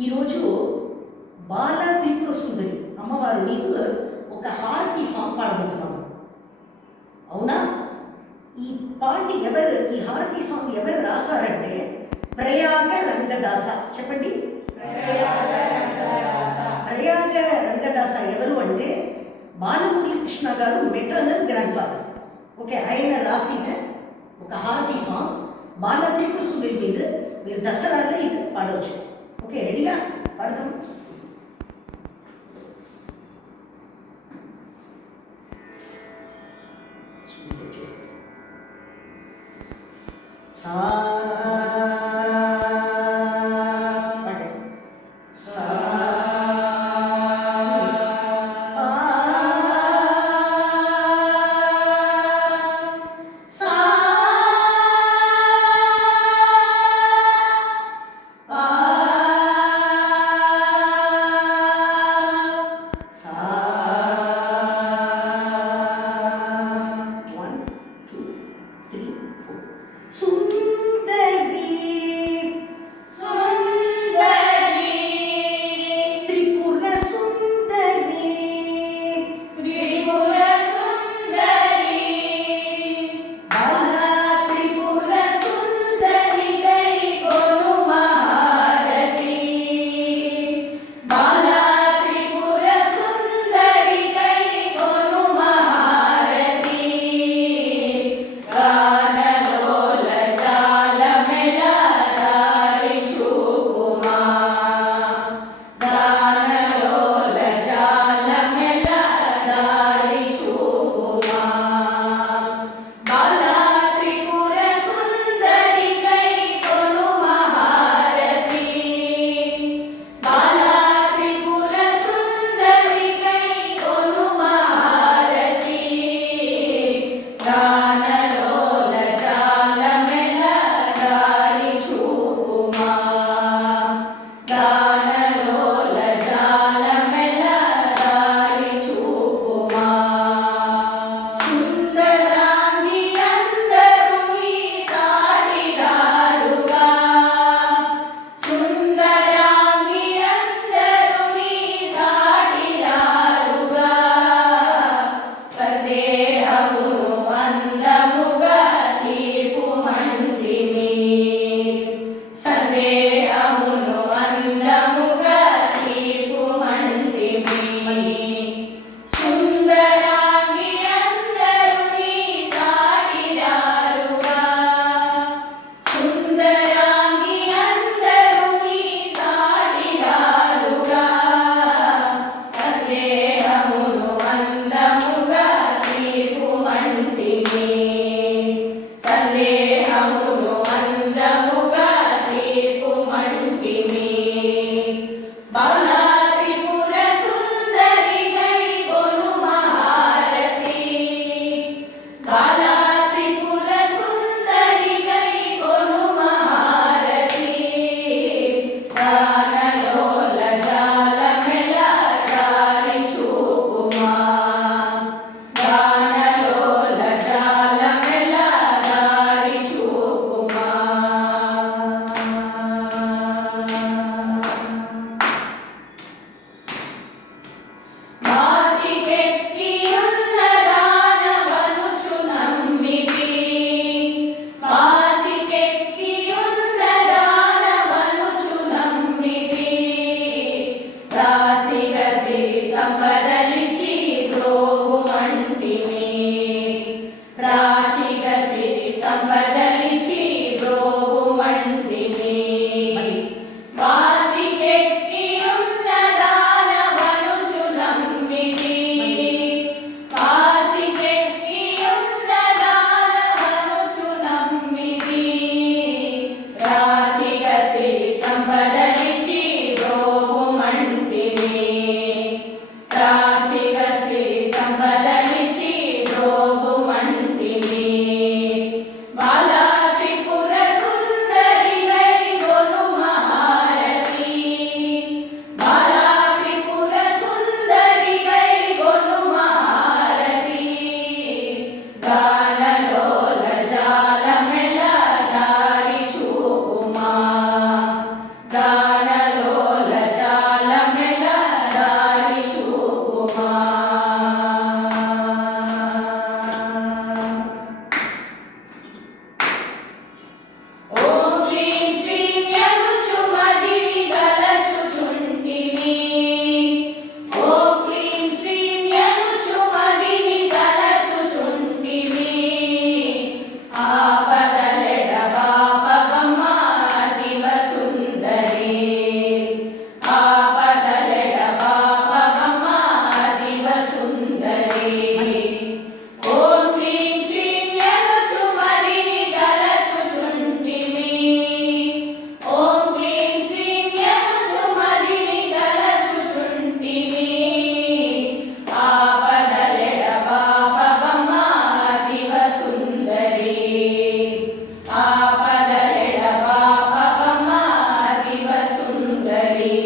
ఈరోజు బాల త్రిపుర సుందరి అమ్మవారి మీద ఒక హారతి సాంగ్ పాడబోతున్నాము. అవునా? ఈ హారతి సాంగ్ ఎవరు రాశారంటే ప్రయాగ రంగదాస. చెప్పండి. ప్రయాగ రంగదాస ఎవరు అంటే బాలమురళీకృష్ణ గారు మెటర్నల్ గ్రాండ్ ఫాదర్. ఓకే, ఆయన రాసిన ఒక హారతి సాంగ్ బాల త్రిపుర సుందరి మీద మీరు దసరాలో ఇది పాడవచ్చు. ఓకే, రెడీగా పాడతాం. సా కల్లోల జాలమెల దారి చూపుమా. ఓం క్లీం శ్రీం యనుచు మదిని దలచుచుంటిమి. ఓం క్లీం శ్రీం యనుచు మదిని దలచుచుంటిమి. ఆపదలెడ బాపవమ్మ అతివ సుందరి. ఆపదలెడ బాపవమ్మ అతివ సుందరి. ఓం క్లీం శ్రీం యనుచు మదిని దలచుచుంటిమి. ఓం క్లీం శ్రీం యనుచు మదిని దలచుచుంటిమి. ఆపదలెడ బాపవమ్మ అతివ సుందరి. ఆపదలెడ బాపవమ్మ అతివ సుందరి.